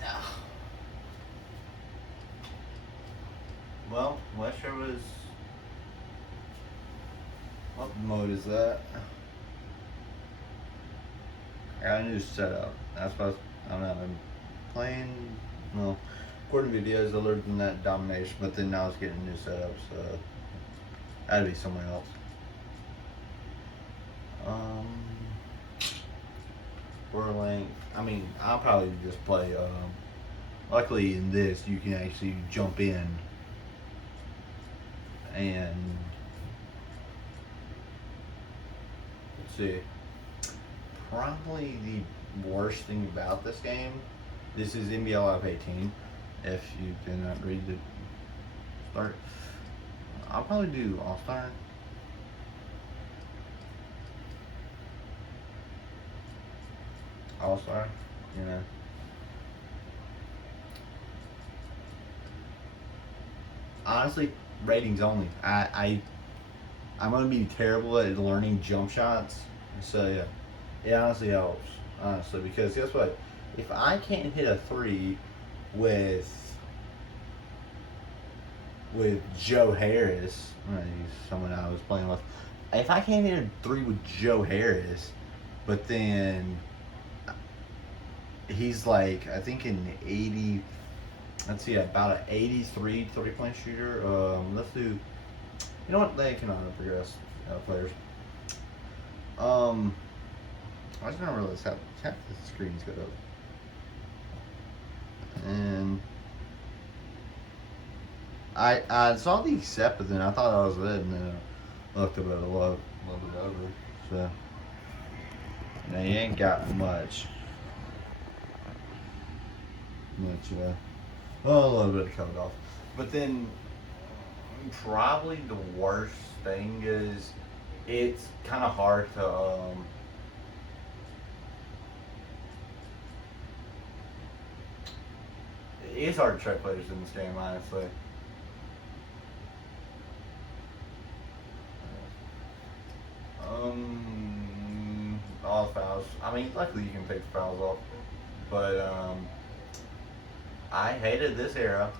No. Well, Wesher was. What mode is that? I got a new setup. That's what I don't know. I'm playing. Well, according to videos, I learned from that domination, but then now it's getting a new setup, so that'd be someone else. Um, for length, I mean, I'll probably just play. Luckily, in this, you can actually jump in and let's see. Probably the worst thing about this game. This is NBA Live 18. If you did not read the start, I'll probably do All Star. All Star, you know. Honestly, ratings only. I'm gonna be terrible at learning jump shots, so yeah, it honestly helps. Honestly, because guess what? If I can't hit a three with Joe Harris, he's someone I was playing with. If I can't hit a three with Joe Harris, but then he's like I think an 80. Let's see, about an 83 3-point shooter. Let's do. You know what? They can auto progress players. I just don't realize half the screens go up. And I saw the accept, but then I thought I was it, and then I looked at it a little bit over. So, you you ain't got well, a little bit of covered off. But then, probably the worst thing is it's kind of hard to it is hard to track players in this game, honestly. All fouls. I mean, luckily you can take the fouls off, but I hated this era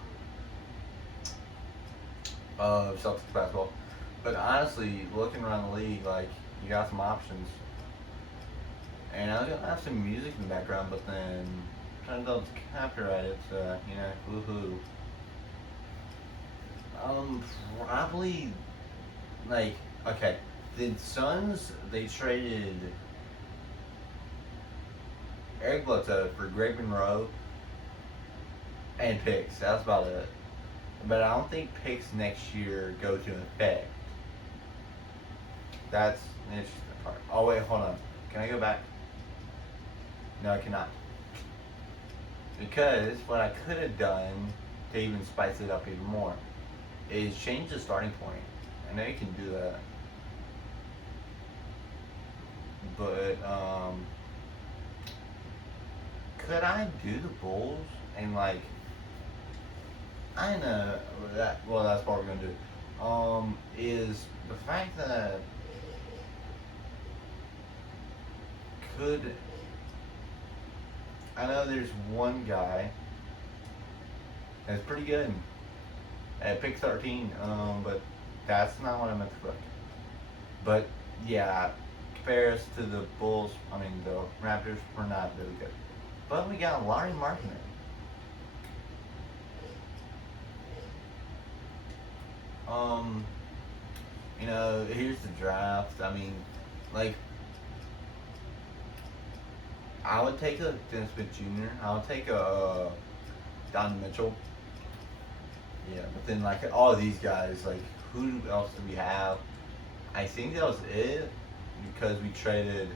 of Celtics basketball. But honestly, looking around the league, like you got some options, and I was gonna have some music in the background, but then turned out to copyright it, so woohoo. Probably like okay, the Suns they traded Eric Bledsoe for Greg Monroe and picks. That's about it. But I don't think picks next year go to effect. That's the interesting part. Oh wait, hold on. Can I go back? No, I cannot. Because what I could have done to even spice it up even more is change the starting point. I know you can do that. But could I do the Bulls and like I know that well that's what we're gonna do. Is the fact that could I know there's one guy that's pretty good at pick 13, but that's not what I meant to click. But yeah, compares to the Bulls, I mean the Raptors were not really good. But we got Larry Markkinen. Um, here's the draft. I mean, like I would take a Dennis Smith Jr. I would take a Don Mitchell. Yeah, but then like all of these guys, like who else do we have? I think that was it because we traded.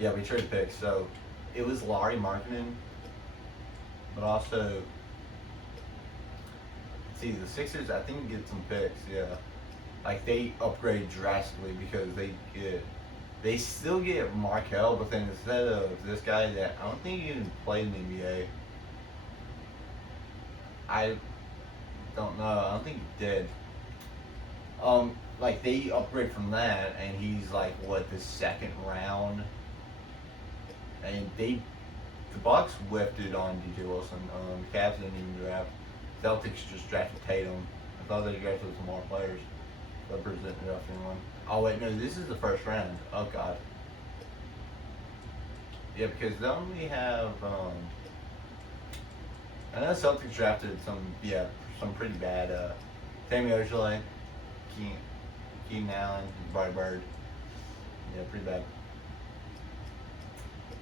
Yeah, we traded picks. So it was Laurie Markkinen, but also see the Sixers. I think get some picks. Yeah, like they upgrade drastically because they still get Markel, but then instead of this guy that I don't think he even played in the NBA. I don't know. I don't think he did. Like they upgrade from that, and he's like what the second round, and they the Bucks whiffed it on DJ Wilson. Cavs didn't even draft. Celtics just drafted Tatum. I thought they drafted some more players. Clippers didn't draft anyone. Oh wait, no, this is the first round. Oh god. Yeah, because they only have. I know Celtics drafted some pretty bad. Sammy Ojeley, Keenan Allen, Barry Bird. Yeah, pretty bad.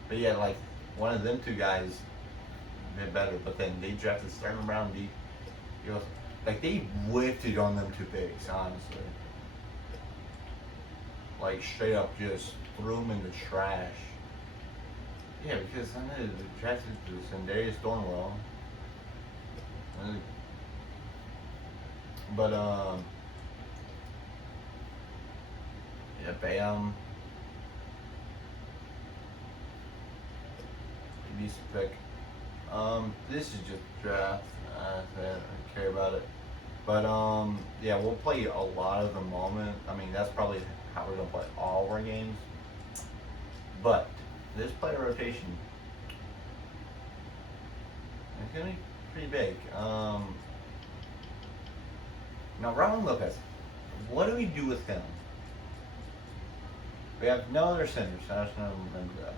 But yeah, like one of them two guys did better, but then they drafted Sterling Brown deep. You know, like they whiffed it on them two picks, honestly. Like straight up just threw them in the trash. Yeah, because I know they drafted Sandarius Thornwell. But yeah, Bam. Decent pick. This is just draft. I don't care about it. But yeah, we'll play a lot of the moment. I mean, that's probably how we're gonna play all of our games. But this player rotation, it's gonna be pretty big. Now Robin Lopez, what do we do with him? We have no other centers. I just don't remember that.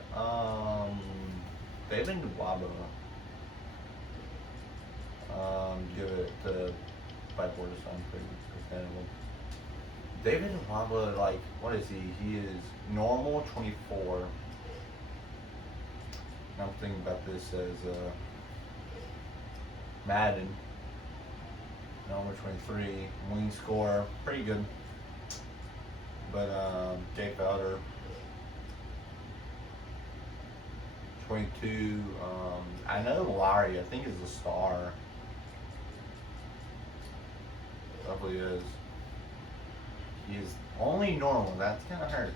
David Nwaba. Give it to Pipe Order, so I'm pretty understandable. David Nwaba, like, what is he? He is normal 24. I'm thinking about this as Madden. Normal 23. Wing score, pretty good. But Jay Felder, 22. I know Larry, I think, is a star. Definitely is. He is only normal. That kind of hurts.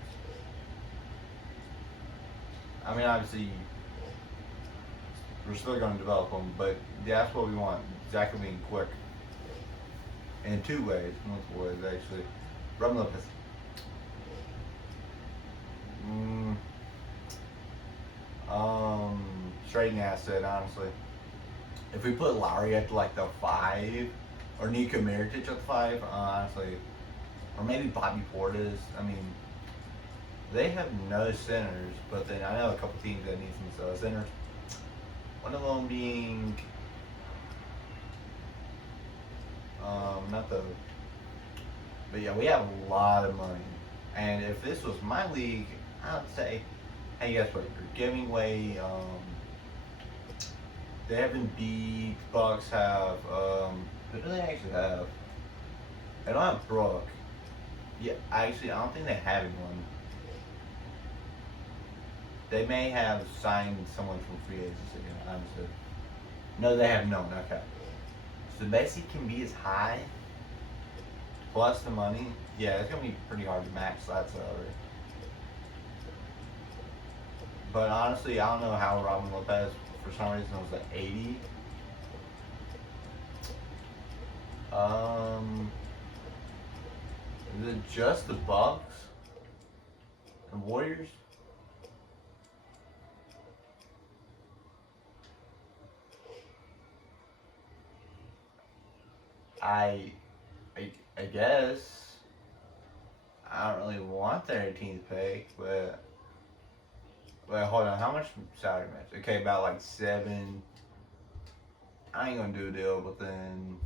I mean, obviously, we're still going to develop him, but that's what we want. Zach being quick. In two ways, multiple ways actually. Robin Lopez. Trading asset, honestly. If we put Lowry at like the 5, or Nico Mirotic at the 5, honestly, or maybe Bobby Portis. I mean, they have no centers, but then I know a couple teams that need some centers. One of them being, but yeah, we have a lot of money. And if this was my league, I'd say, hey, guess what? You're giving away. They have Embiid. Bucks have. Who do they actually have? They don't have Brook. Yeah, actually, I don't think they have anyone. They may have signed someone from free agency. Honestly, no, they have no. Okay. So the basic can be as high. Plus the money. Yeah, it's gonna be pretty hard to max that salary. But honestly, I don't know how Robin Lopez, for some reason, was at 80. Is it just the Bucks and Warriors? I guess I don't really want their 18th pick, but wait, hold on. How much salary match? Okay, about like 7. I ain't gonna do a deal, but then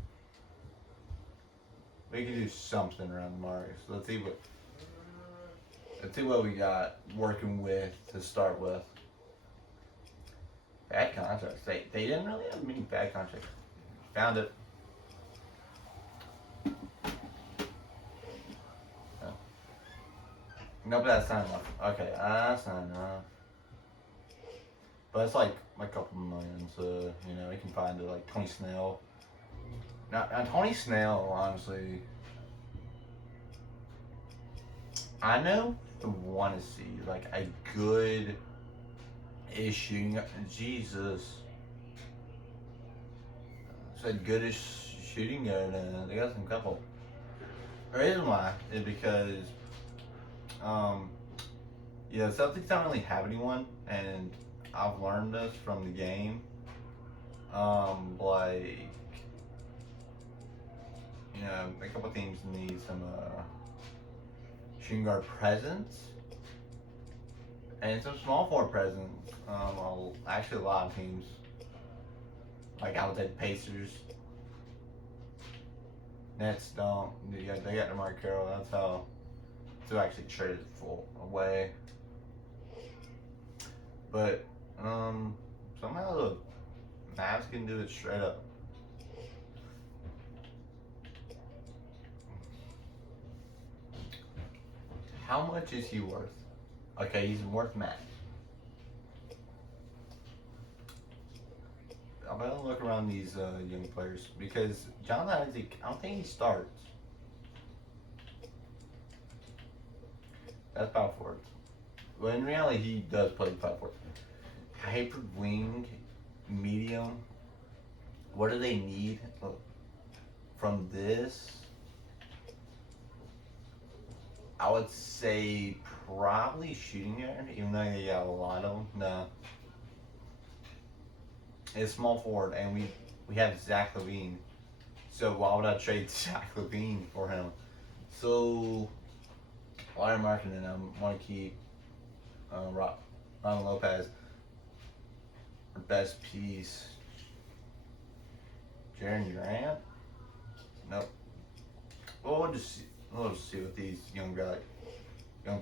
we can do something around the mark. So let's see what we got working with to start with. Bad contracts. They didn't really have many bad contracts. Found it. Oh. Nope, that's not enough. Okay, that's not enough. But it's like a couple million, so you know we can find it like Tony Snell. Now Tony Snell, honestly, I know I want to see like a good shooting. Jesus, said goodish shooting guard, and they got some couple. The reason why is because yeah, the Celtics don't really have anyone, and I've learned this from the game. Like, a couple teams need some shooting guard presence and some small forward presence. Actually, a lot of teams, like I would say the Pacers, Nets don't. They got DeMar Carroll. That's how to actually trade it full away. But somehow the Mavs can do it straight up. How much is he worth? Okay, he's worth max. I'm gonna look around these young players because John Isaac, I don't think he starts. That's power forward. Well, in reality, he does play power forward. Hybrid wing, medium. What do they need from this? I would say probably shooting guard, even though they got a lot of them. No. It's small forward, and we have Zach LaVine. So why would I trade Zach LaVine for him? So, Larry Marketing, I want to keep Ron Lopez, our best piece. Jaren Durant? Nope. Well, we'll just see what these young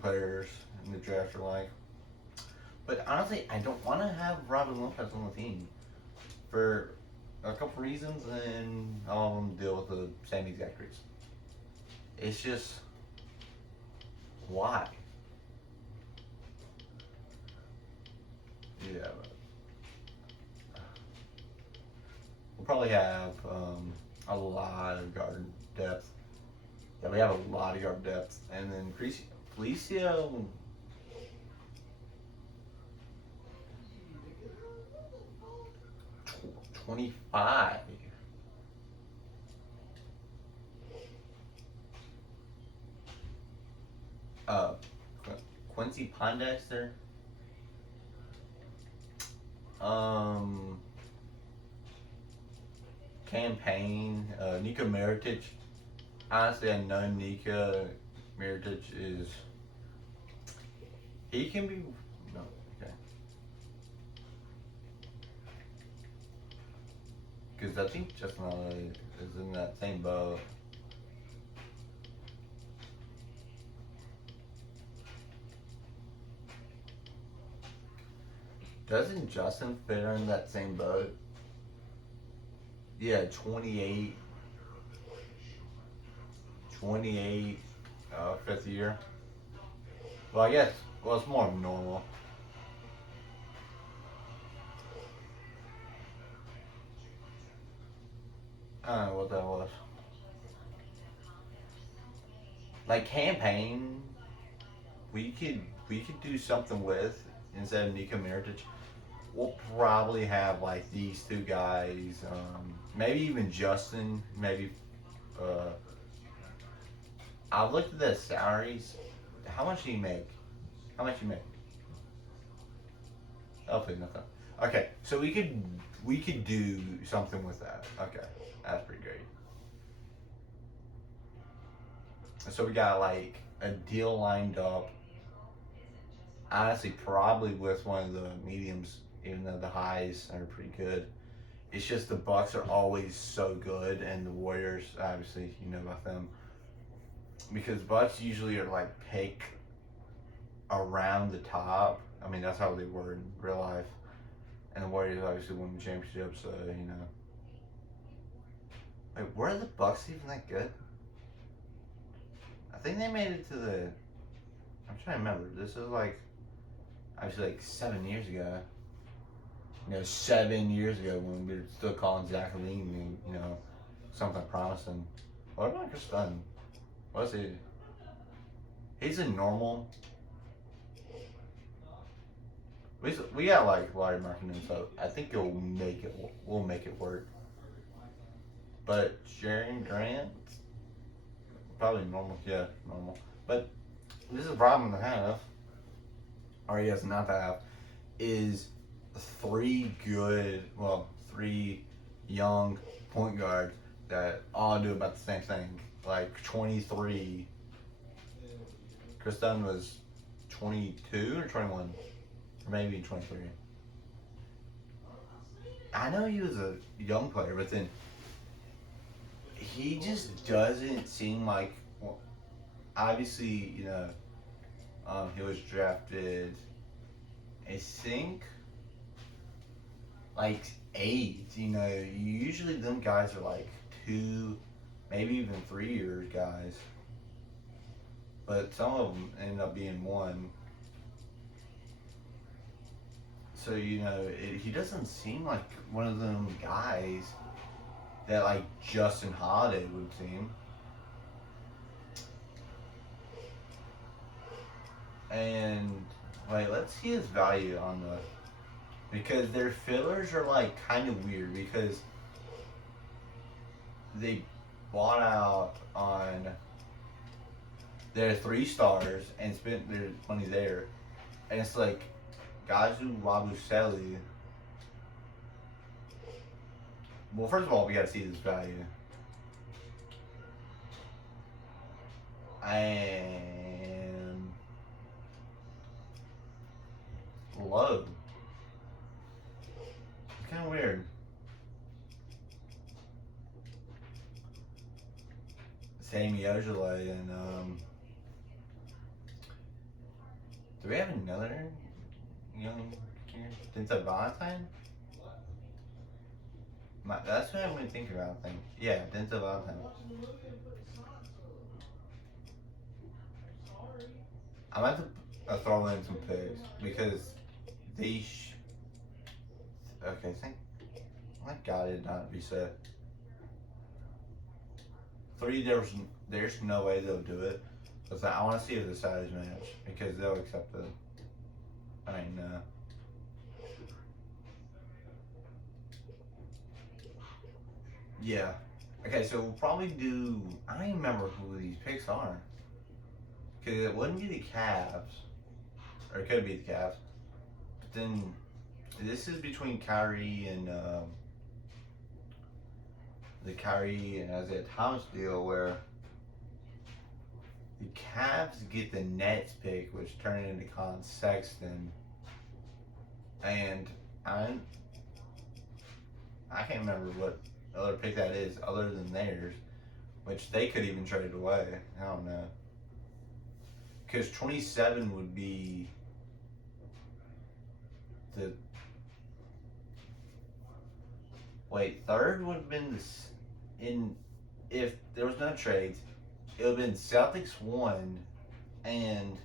players in the draft are like. But honestly, I don't want to have Robin Lopez on the team for a couple reasons, and all of them deal with the same exact reason. It's just why? Yeah. We'll probably have a lot of guard depth. Yeah, we have a lot of guard depth, and then Felicio. 25. Uh, Quincy Pondexter. Campaign. Nika Mirotic. Honestly, I know Nika Mirotic is. He can be. No, okay. Because I think Justin Holiday is in that same boat. Doesn't Justin fit in that same boat? Yeah, 28. 28, fifth year. Well, I guess, it's more normal. I don't know what that was. Like campaign, we could do something with instead of Nika Mirotic. We'll probably have like these two guys, maybe even Justin. Maybe I've looked at the salaries. How much do you make? How much do you make? Hopefully nothing. Okay, so we could do something with that. Okay, that's pretty great. So we got like a deal lined up. Honestly, probably with one of the mediums, even though the highs are pretty good. It's just the Bucks are always so good, and the Warriors, obviously, you know about them, because Bucks usually are like pick around the top. I mean, that's how they were in real life, and the Warriors obviously won the championship, so you know. Wait, were the Bucks even that good? I think they made it to the. I'm trying to remember. This is like, actually, like 7 years ago. 7 years ago when we were still calling Zach LaVine, something promising. What about Chris Dunn? What's he? He's a normal. We got like Larry Marketing, so I think he'll make it. We'll make it work. But Jaren Durant, probably normal. Yeah, normal. But this is a problem to have, or he has not to have, is three young point guards that all do about the same thing. Like 23. Chris Dunn was 22 or 21, or maybe 23. I know he was a young player, but then he just doesn't seem like. Well, obviously, he was drafted, I think, like 8. Usually them guys are like 2, maybe even 3 years guys, but some of them end up being 1. So he doesn't seem like one of them guys that like Justin Holiday would seem. And wait, let's see his value on because their fillers are like kind of weird because they bought out on their 3 stars and spent their money there, and it's like Gazu Wabusele. Well, first of all, we gotta see this value. And low. It's kind of weird. Sami Ojeleye and do we have another young Denzel Valentine? That's what I'm gonna think about. I think Denzel Valentine. I'm about to throw in some picks because these. Okay, thank God it did not reset. 3, there's no way they'll do it. But I want to see if the size match because they'll accept it. I mean, yeah. Okay, so we'll probably do. I don't even remember who these picks are. Because it wouldn't be the Cavs. Or it could be the Cavs. But then, this is between Kyrie and the Kyrie and Isaiah Thomas deal where the Cavs get the Nets pick, which turned into Colin Sexton. And I can't remember what other pick that is other than theirs, which they could even trade away. I don't know. Because 27 would be the. Wait, third would have been if there was no trades, it would have been Celtics 1 and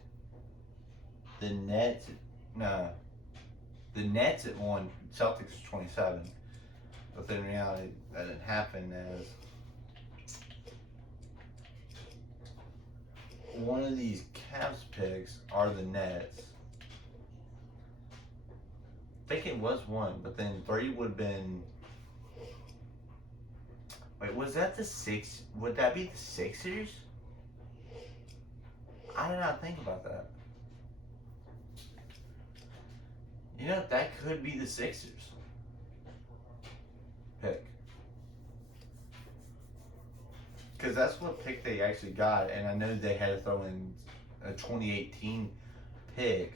the Nets. No. The Nets at 1, Celtics 27. But then in reality, that didn't happen as one of these Cavs picks are the Nets. I think it was 1, but then 3 would have been. Wait, was that the 6? Would that be the Sixers? I did not think about that. That could be the Sixers pick. Because that's what pick they actually got, and I know they had to throw in a 2018 pick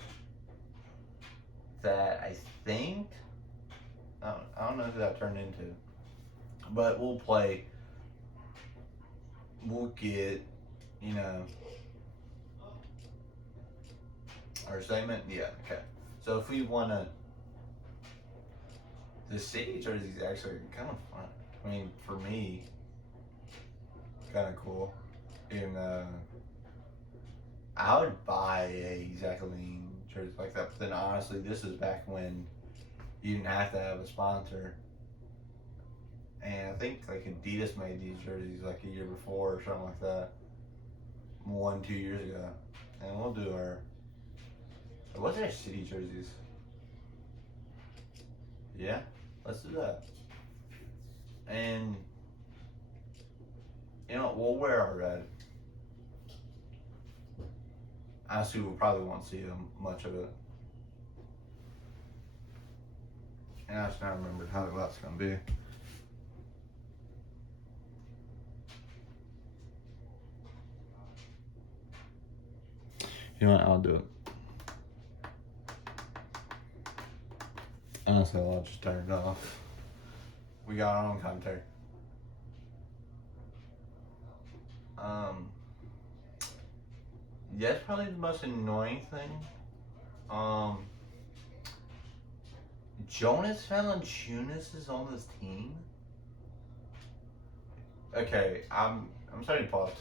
that I think, I don't know who that turned into, but we'll get, our segment, yeah, okay. So if we want to, the city jerseys actually are kind of fun. I mean, for me, kind of cool. And I would buy a Zach LaVine jersey like that. But then honestly, this is back when you didn't have to have a sponsor. And I think like Adidas made these jerseys like a year before or something like that. 1-2 years ago. And we'll do what's our city jerseys? Yeah, let's do that. And we'll wear our red. Honestly, we probably won't see much of it. And I just now remembered how that's gonna be. You know what? I'll do it. Honestly, I'll just turn it off. We got our own commentary. Yeah, that's probably the most annoying thing. Jonas Valanciunas is on this team. Okay, I'm starting to pause.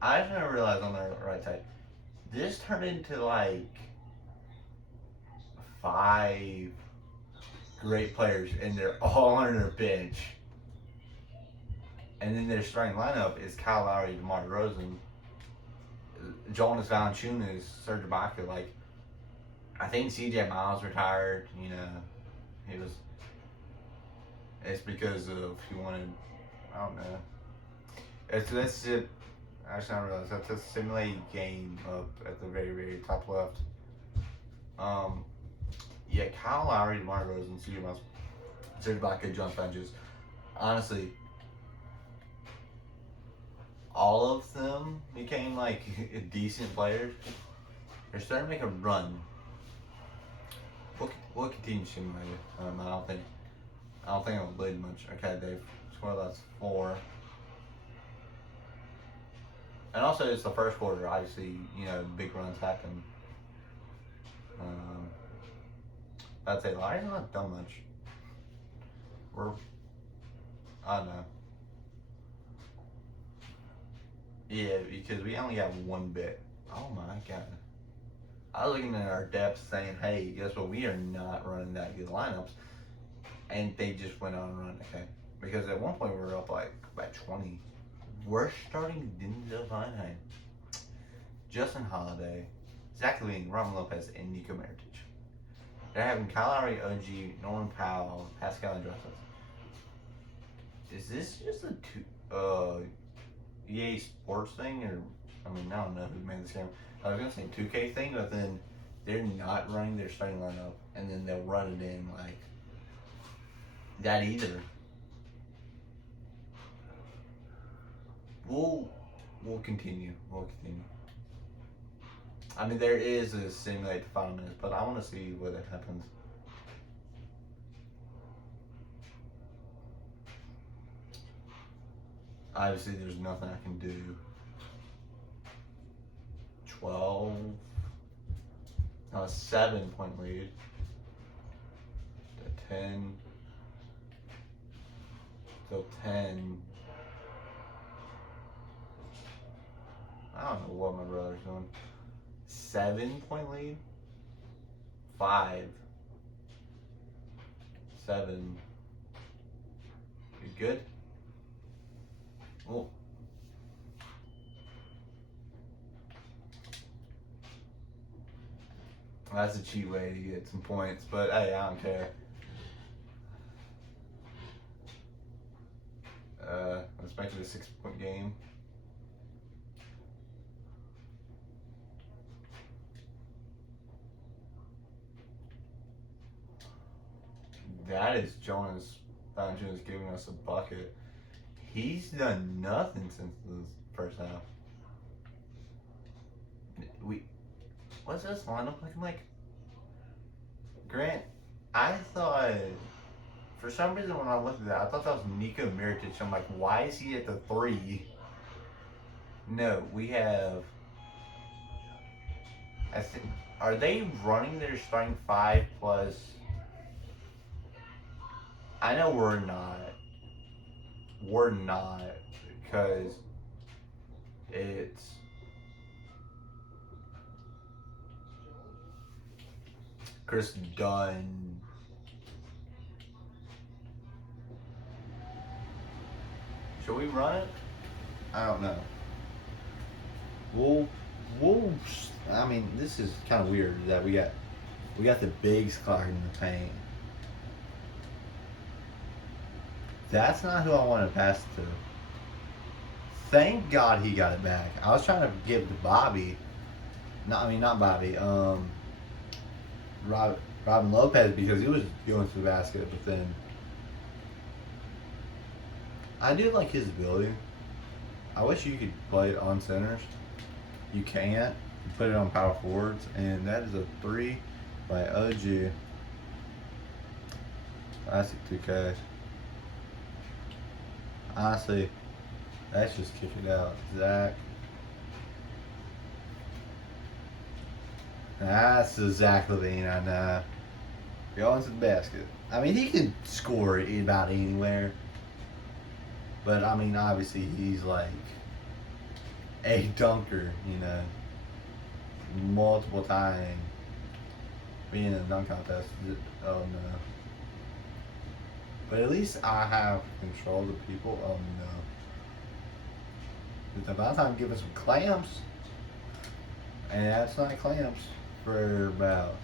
I just didn't realize on the right side. This turned into like 5 great players, and they're all on their bench. And then their starting lineup is Kyle Lowry, DeMar DeRozan, Jonas Valanciunas, Serge Ibaka. Like, I think CJ Miles retired. You know, he was. It's because of he wanted. I don't know. That's it. Actually, I don't realize that's a simulated game up at the very, very top left. Yeah, Kyle Lowry, DeMar DeRozan, CJ Miles, Serge Ibaka, Jonas Valanciunas. Honestly, all of them became like decent players. They're starting to make a run. We'll continue simulated. I don't think I'll bleed much. Okay, Dave. Score that's 4. And also, it's the first quarter. Obviously, you know, big runs happen. I'd say Larry's not done much. I don't know. Yeah, because we only have one bit. Oh my god. I was looking at our depth saying, hey, guess what? We are not running that good lineups. And they just went on and run. Okay. Because at one point we were up like by 20. We're starting Denzel Feinheim, Justin Holiday, Zach Levine, Robin Lopez, and Nico Mirotic. They're having Kyle Lowry, OG, Norman Powell, Pascal Andreas. Is this just a EA Sports thing, or I mean, I don't know who made this game. I was gonna say 2K thing, but then they're not running their starting lineup, and then they'll run it in like that either. We'll continue. We'll continue. I mean, there is a simulate 5 minutes, but I want to see what happens. Obviously, there's nothing I can do. 12. A 7-point lead. To 10. Till 10. I don't know what my brother's doing. 7-point lead. 5. 7. You good? Well, that's a cheap way to get some points, but hey, I don't care. Let's make it a 6-point game. That is Jonas Valanciunas giving us a bucket. He's done nothing since the first half. What's this lineup looking like? Grant, I thought, for some reason when I looked at that, I thought that was Nico Mirotic. I'm like, why is he at the 3? No, we have, are they running their starting 5 plus? I know we're not. We're not, because it's Chris Dunn. Should we run it? I don't know. We'll. I mean, this is kind of weird that we got the bigs clogging the paint. That's not who I want to pass to. Thank God he got it back. I was trying to give to Bobby. Not Bobby. Robin Lopez because he was going to the basket, but then I do like his ability. I wish you could play it on centers. You can't. You put it on power forwards, and that is a 3 by OG. Classic 2K. Honestly, that's just kick it out. Zach. That's the Zach Levine I know. Going to the basket. I mean, he can score about anywhere. But, I mean, obviously, he's like a dunker, you know. Multiple times being in a dunk contest. Oh, no. But at least I have control of the people. Oh, no. It's about time to give us some clamps. And that's not clamps for about.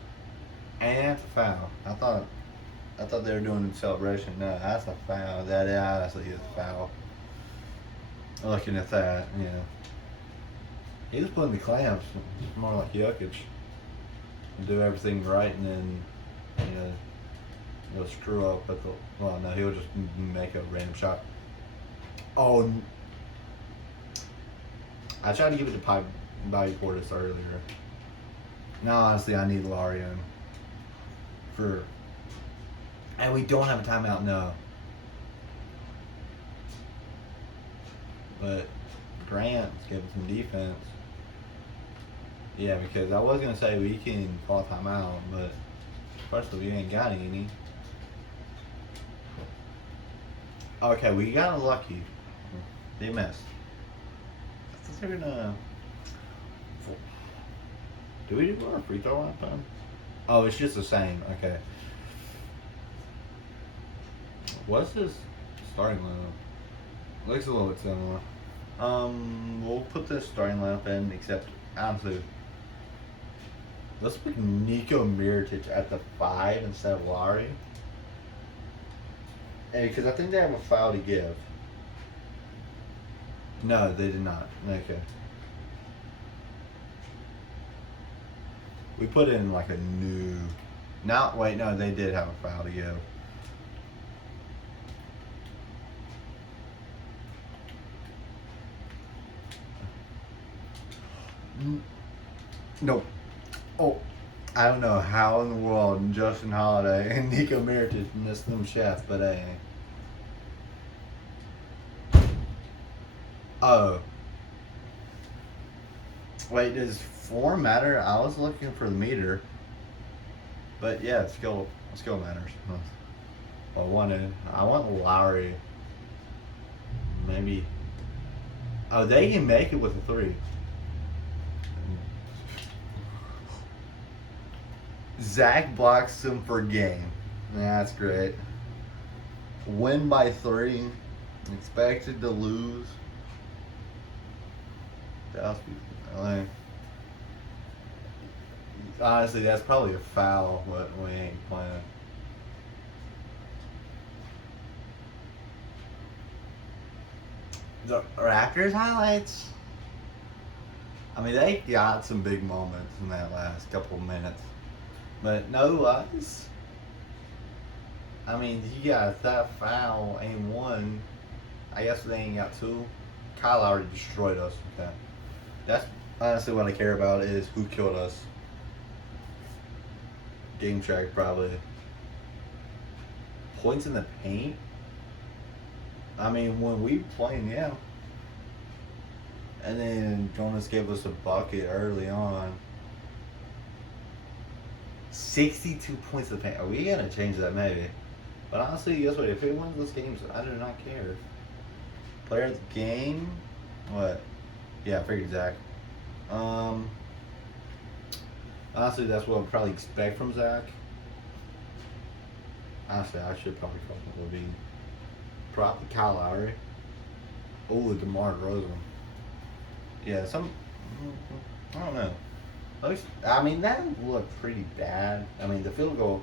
And that's a foul. I thought they were doing a celebration. No, that's a foul. That honestly is a foul. Looking at that, you know. He was putting the clamps, more like Jokic. Do everything right and then, you know, he'll screw up at the. Well, no, he'll just make a random shot. Oh. I tried to give it to Bobby Portis earlier. Now, honestly, I need Larian. And we don't have a timeout, no. But Grant's giving some defense. Yeah, because I was going to say we can call timeout, but first of all, we ain't got any. Okay, we got lucky. They missed. I thought they were going to... Do we do our free throw line time? Oh, it's just the same. Okay. What's this starting lineup? Looks a little bit similar. We'll put this starting lineup in, except honestly, let's put Nico Mirotic at the 5 instead of Lowry. Because I think they have a foul to give. No, they did not. Okay. We put in like a new. Now, wait, no, they did have a foul to give. Nope. Oh, I don't know how in the world Justin Holiday and Nico Mirotic missed them shots, but hey. Oh. Wait, does form matter? I was looking for the meter. But yeah, skill matters. I want Lowry. Maybe. Oh, they can make it with a 3. Zach blocks him for game. That's great. Win by 3. Expected to lose. Dallas beats LA. Honestly, that's probably a foul, but we ain't playing. The Raptors highlights. I mean, they got some big moments in that last couple of minutes. But no ice. I mean, he got that foul and 1. I guess they ain't got 2. Kyle Lowry destroyed us with that. That's honestly what I care about is who killed us. Game track probably. Points in the paint. I mean, when we playing, yeah. And then Jonas gave us a bucket early on. 62 points in the paint. Are we gonna change that maybe? But honestly, guess what? If it wins those games, I do not care. Player of the game? What? Yeah, I figured Zach. Honestly, that's what I'd probably expect from Zach. Honestly, I should probably call him Levine. Drop the Kyle Lowry. Oh, DeMar DeRozan. Yeah, I don't know. I mean, that looked pretty bad. I mean, the field goal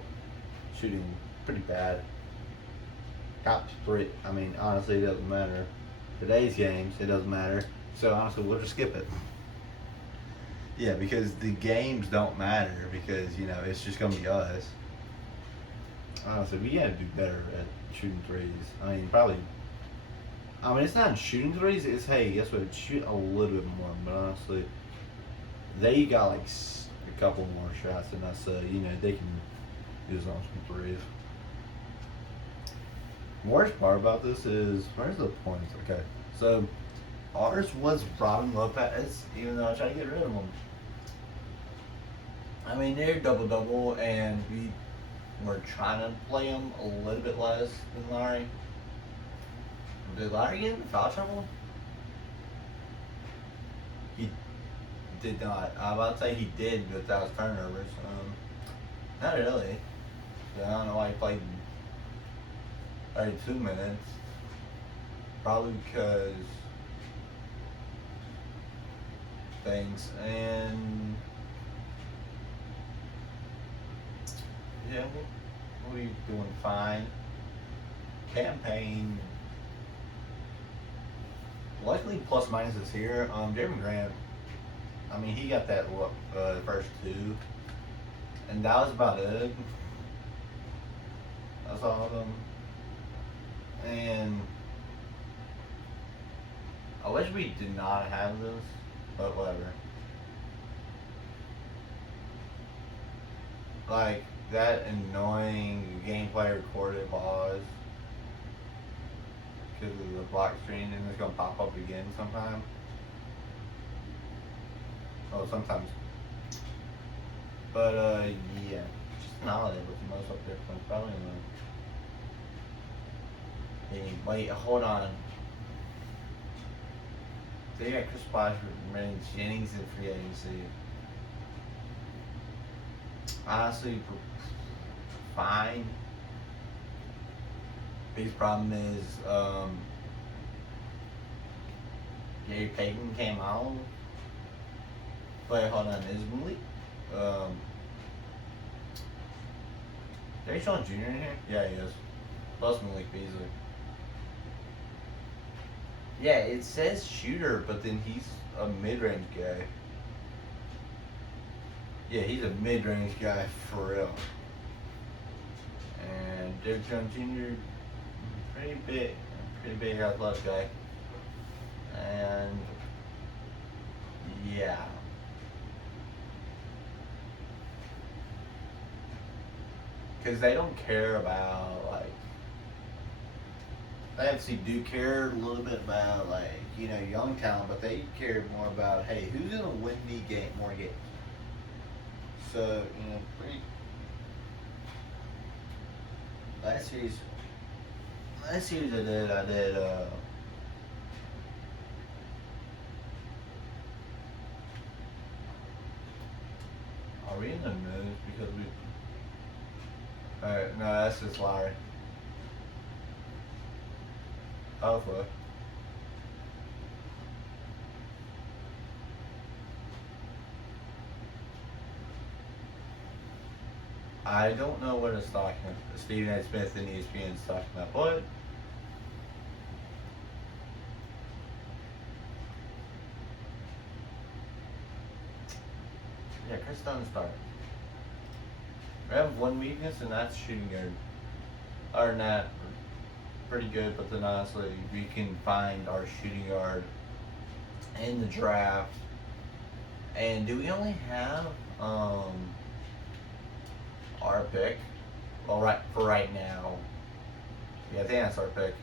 shooting pretty bad. Top 3. I mean, honestly, it doesn't matter. Today's games, it doesn't matter. So honestly, we'll just skip it. Yeah, because the games don't matter because, you know, it's just going to be us. honestly, we gotta do better at shooting threes. I mean, probably. I mean, it's not shooting threes. It's hey, guess what? Shoot a little bit more. But honestly, they got like a couple more shots than us. You know, they can do some threes. Worst part about this is where's the points? Okay, so ours was Robin Lopez, even though I tried to get rid of him. I mean, they're double double, and we were trying to play them a little bit less than Larry. Did Larry get into foul trouble? He did not. I'm about to say he did, but that was turnovers. Not really. I don't know why he played 32 minutes. Probably because things. And yeah, what are you doing? Fine. Campaign. Luckily, plus minus is here. Jeremy Grant. I mean, he got that first two, and that was about it. That's all of them. And I wish we did not have this, but whatever. Like that annoying gameplay recorded pause because of the block screen, and it's gonna pop up again sometime. Oh, sometimes. But yeah, just an holiday with the most up there points probably. Hey, wait, hold on. They got Chris Bosh, Randy Jennings in free agency. Honestly, fine. Biggest problem is Gary Payton came out. Wait, hold on, is Malik? Gary Sean Jr. in here? Yeah, he is. Plus Malik Beasley. Yeah, it says shooter, but then he's a mid-range guy. Yeah, he's a mid-range guy for real. And Derek Jones Jr. pretty big athletic guy. And yeah. Because they don't care about, like, they obviously do care a little bit about, like, you know, young talent, but they care more about, hey, who's going to win me more games? So, you know, last series I did, are we in the news because we, alright, no, that's just Larry. Hopefully. I don't know what it's talking about. Stephen A. Smith and ESPN is talking about. What? Yeah, Chris Dunn start. We have one weakness, and that's shooting guard. Other than that, pretty good, but then honestly, we can find our shooting guard in the draft. And do we only have our pick? Well, for right now, yeah, I think that's our pick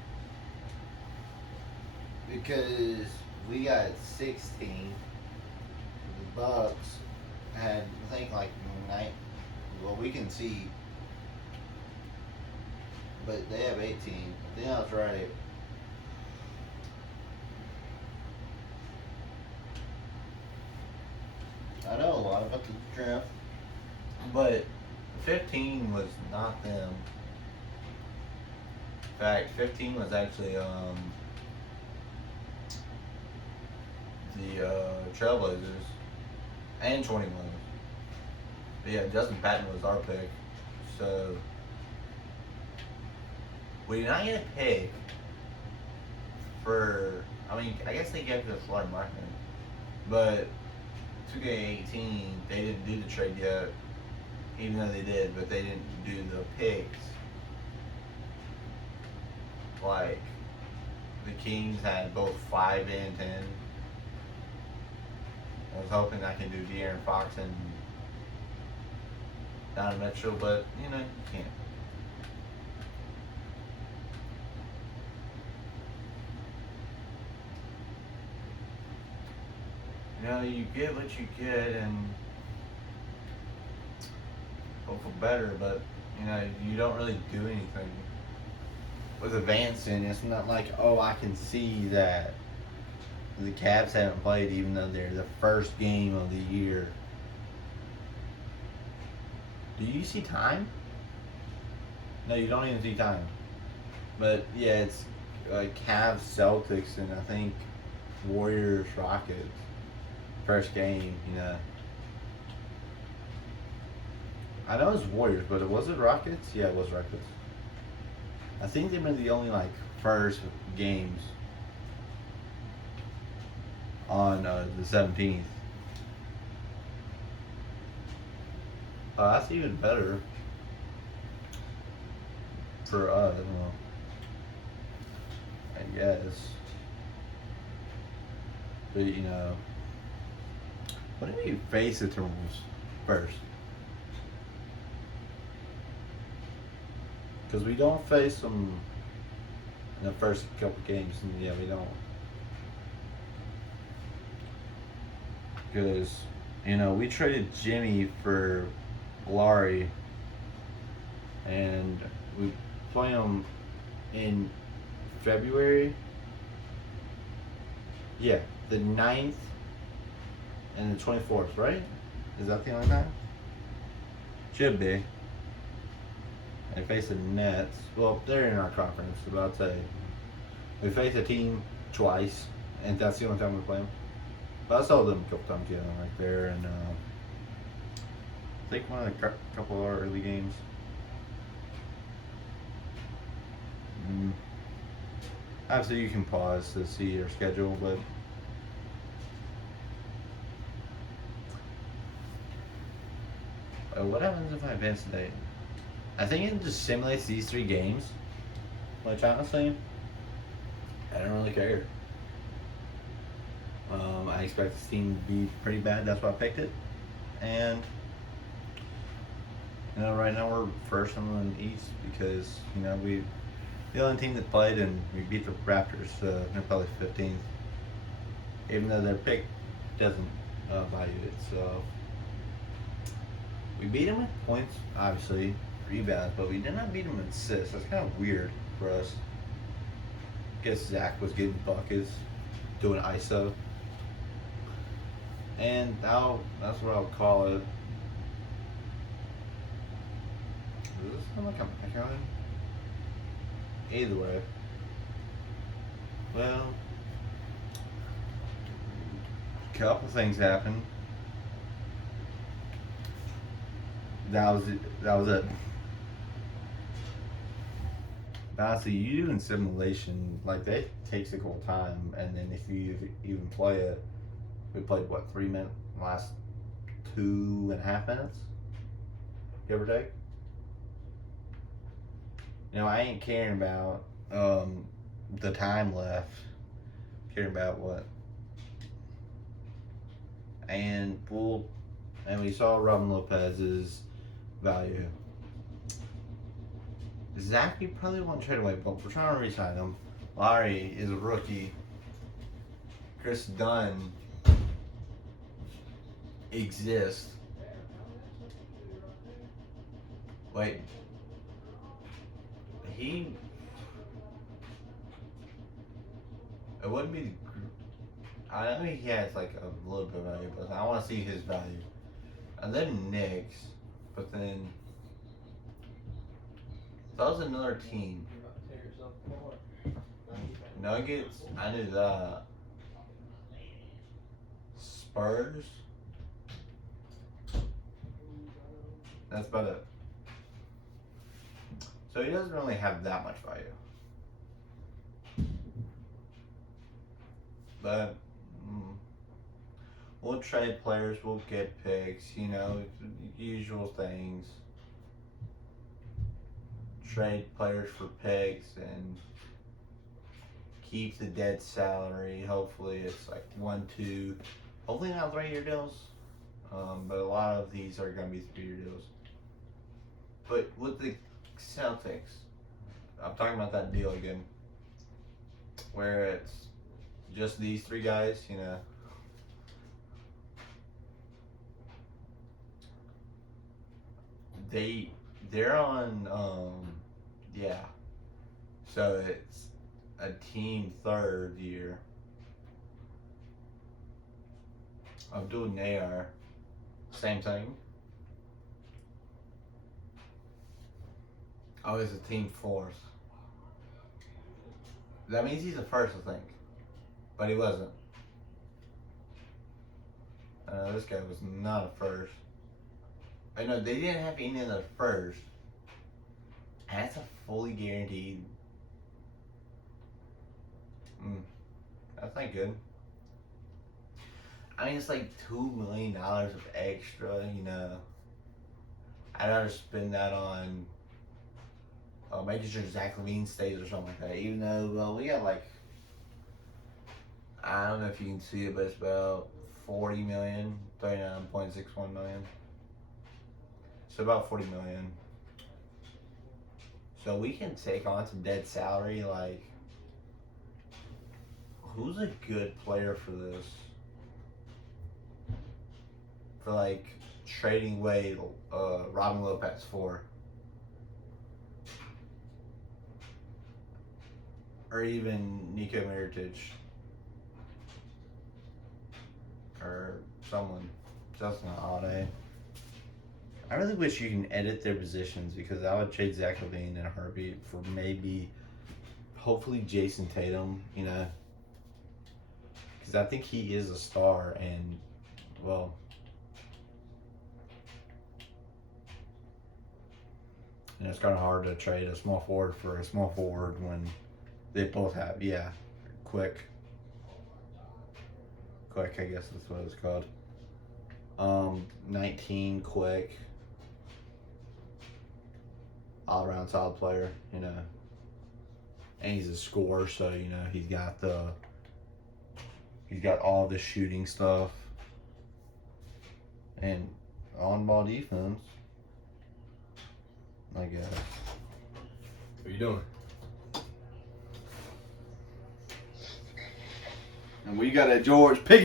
because we got 16. The Bucks had, I think, like 9. Well, we can see, but they have 18. I think that's right. I know a lot about the draft, but 15 was not them. In fact, 15 was actually the Trailblazers, and 21. But yeah, Justin Patton was our pick, so we did not get a pick for. I mean, I guess they gave us Larry Martin, but 2K18 they didn't do the trade yet, even though they did, but they didn't do the picks. like the Kings had both 5 and 10. I was hoping I can do De'Aaron Fox and Donovan Mitchell, but you can't. You get what you get and hope for better, but you don't really do anything. With advancing, it's not like, oh, I can see that the Cavs haven't played even though they're the first game of the year. Do you see time? No, you don't even see time. But yeah, it's like Cavs, Celtics, and I think Warriors, Rockets. First game, I know it's Warriors, but was it Rockets? Yeah, it was Rockets. I think they've been the only first games on the 17th. That's even better for us. I guess. But what do you face the Timberwolves first? Because we don't face them in the first couple games, and yeah, we don't. Because, we traded Jimmy for Larry, and we play him in February. Yeah, the 9th and the 24th, right? Is that the only time? Should be. They face the Nets. Well, they're in our conference, but I'd say we face a team twice, and that's the only time we play them. But I saw them a couple times, right there, and I think one of the couple of our early games. Obviously, you can pause to see your schedule, but what happens if I advance today? I think it just simulates these 3 games, which honestly, I don't really care. I expect this team to be pretty bad. That's why I picked it. And right now we're first in the East because we the only team that played and we beat the Raptors. They're probably 15th, even though their pick doesn't value it. So we beat them with points, obviously, rebounds, but we did not beat them in assists. That's kind of weird for us. Guess Zach was getting buckets, doing ISO. And that's what I'll call it. Does this sound like I'm echoing? Either way. Well, a couple things happened. That was it. Honestly, you doing simulation, that takes a cool time, and then if you even play it, we played 3 minutes, last 2.5 minutes, give or take. I ain't caring about the time left. Caring about what. And we saw Robin Lopez's value. Zach, we probably won't trade away, but we're trying to re-sign him. Larry is a rookie. Chris Dunn exists. Wait. It wouldn't be. I know he has a little bit of value, but I want to see his value. And then Knicks, but then that was another team. Nuggets, I knew that. Spurs. That's about it. So he doesn't really have that much value. But we'll trade players, we'll get picks, usual things. Trade players for picks, and keep the dead salary. Hopefully, it's like 1, 2. Hopefully, not 3-year deals. But a lot of these are going to be 3-year deals. But with the Celtics, I'm talking about that deal again, where it's just these 3 guys, you know. They're on yeah. So it's a team 3rd year. Abdul Nair, same thing. Oh, it's a team 4th. That means he's a first, I think. But he wasn't. This guy was not a first. I know they didn't have any of the first. And that's a fully guaranteed. That's not good. I mean, it's like $2 million of extra, you know. I'd rather spend that on making sure Zach LaVine stays or something like that. Even though, well, we got like, I don't know if you can see it, but it's about 40 million, 39.61 million. So about 40 million. So we can take on some dead salary. Like, who's a good player for this? For like trading away Robin Lopez for, or even Nico Mirotic, or someone. Justin Holiday. I really wish you can edit their positions, because I would trade Zach LaVine in a heartbeat for maybe, hopefully, Jason Tatum, you know. Because I think he is a star, and, well, and it's kind of hard to trade a small forward for a small forward when they both have, yeah, quick, I guess that's what it's called. 19, quick, all around solid player, you know. And he's a scorer, so, you know, he's got all the shooting stuff and on ball defense, I guess. What are you doing? And we got a George Pickens.